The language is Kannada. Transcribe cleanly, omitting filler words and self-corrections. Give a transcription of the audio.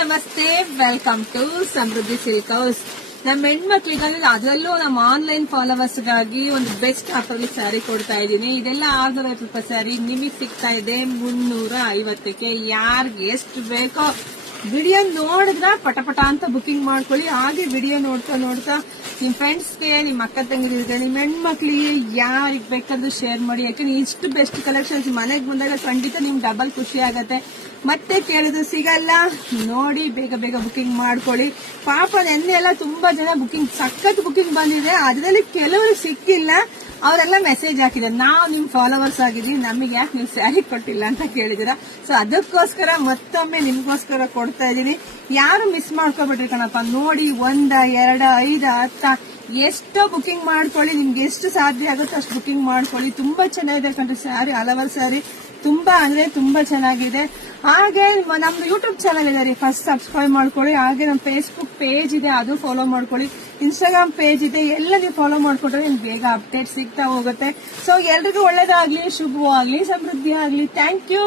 ನಮಸ್ತೆ, welcome to Samruddhi silk house. ನಮ್ಮ ಹೆಣ್ಮಕ್ಳಿಗಾಗಿ ಅದರಲ್ಲೂ ನಮ್ಮ ಆನ್ಲೈನ್ ಫಾಲೋವರ್ಸ್ಗಾಗಿ ಒಂದು ಬೆಸ್ಟ್ ಆಫರ್ ಸ್ಯಾರಿ ಕೊಡ್ತಾ ಇದ್ದೀನಿ. ಇದೆಲ್ಲ 650 ರೂಪಾಯಿ ಸ್ಯಾರಿ ನಿಮಗೆ ಸಿಗ್ತಾ ಇದೆ 350ಕ್ಕೆ. ಯಾರಿಗೆ ಎಷ್ಟು ಬೇಕೋ ವಿಡಿಯೋ ನೋಡಿದ್ರ ಪಟಪಟ ಅಂತ ಬುಕಿಂಗ್ ಮಾಡ್ಕೊಳ್ಳಿ. ಹಾಗೆ ವಿಡಿಯೋ ನೋಡ್ತಾ ನೋಡ್ತಾ ನಿಮ್ ಫ್ರೆಂಡ್ಸ್ಗೆ, ನಿಮ್ ಅಕ್ಕ ತಂಗಿರಿಗೆ, ನಿಮ್ ಹೆಣ್ಮಕ್ಳಿಗೆ ಯಾರಿಗೆ ಬೇಕಾದ್ರೂ ಶೇರ್ ಮಾಡಿ. ಯಾಕಂದ್ರೆ ಇಷ್ಟು ಬೆಸ್ಟ್ ಕಲೆಕ್ಷನ್ಸ್ ಮನೆಗೆ ಬಂದಾಗ ಖಂಡಿತ ನಿಮ್ಗೆ ಡಬಲ್ ಖುಷಿ ಆಗತ್ತೆ. ಮತ್ತೆ ಕೇಳಿದ್ರು ಸಿಗಲ್ಲ, ನೋಡಿ ಬೇಗ ಬೇಗ ಬುಕಿಂಗ್ ಮಾಡ್ಕೊಳ್ಳಿ. ಪಾಪ ನೆನ್ನೆ ಎಲ್ಲ ತುಂಬಾ ಜನ ಬುಕಿಂಗ್ ಸಖತ್ ಬುಕಿಂಗ್ ಬಂದಿದೆ. ಅದರಲ್ಲಿ ಕೆಲವರು ಸಿಕ್ಕಿಲ್ಲ, ಅವರೆಲ್ಲ ಮೆಸೇಜ್ ಹಾಕಿದ್ದಾರೆ, ನಾವು ನಿಮ್ ಫಾಲೋವರ್ಸ್ ಆಗಿದ್ದೀವಿ, ನಮಗೆ ಯಾಕೆ ನೀವು ಸ್ಯಾರಿ ಕೊಟ್ಟಿಲ್ಲ ಅಂತ ಕೇಳಿದಿರ. ಸೊ ಅದಕ್ಕೋಸ್ಕರ ಮತ್ತೊಮ್ಮೆ ನಿಮ್ಗೋಸ್ಕರ ಕೊಡ್ತಾ ಇದೀನಿ. ಯಾರು ಮಿಸ್ ಮಾಡ್ಕೋಬಿಟ್ರಿ ಕಣಪ್ಪ. ನೋಡಿ 1, 2, 5, 10 ಎಷ್ಟೋ ಬುಕಿಂಗ್ ಮಾಡ್ಕೊಳ್ಳಿ. ನಿಮ್ಗೆ ಎಷ್ಟು ಸಾಧ್ಯ ಆಗುತ್ತೋ ಅಷ್ಟು ಬುಕಿಂಗ್ ಮಾಡ್ಕೊಳ್ಳಿ. ತುಂಬಾ ಚೆನ್ನಾಗಿದೆ ಕಣ್ರಿ ಸ್ಯಾರಿ, ಹಲವಾರು ಸ್ಯಾರಿ ತುಂಬಾ ಅಂದ್ರೆ ತುಂಬಾ ಚೆನ್ನಾಗಿದೆ. ಹಾಗೆ ನಮ್ದು ಯೂಟ್ಯೂಬ್ ಚಾನಲ್ ಇದೆ ರೀ, ಫಸ್ಟ್ ಸಬ್ಸ್ಕ್ರೈಬ್ ಮಾಡ್ಕೊಳ್ಳಿ. ಹಾಗೆ ನಮ್ಮ ಫೇಸ್ಬುಕ್ ಪೇಜ್ ಇದೆ, ಅದು ಫಾಲೋ ಮಾಡ್ಕೊಳ್ಳಿ. ಇನ್ಸ್ಟಾಗ್ರಾಮ್ ಪೇಜ್ ಇದೆ, ಎಲ್ಲ ನೀವು ಫಾಲೋ ಮಾಡ್ಕೊಂಡ್ರೆ ನಿಮ್ಗೆ ಬೇಗ ಅಪ್ಡೇಟ್ ಸಿಗ್ತಾ ಹೋಗುತ್ತೆ. ಸೊ ಎಲ್ರಿಗೂ ಒಳ್ಳೇದಾಗ್ಲಿ, ಶುಭವಾಗ್ಲಿ, ಸಮೃದ್ಧಿ ಆಗ್ಲಿ. Thank you.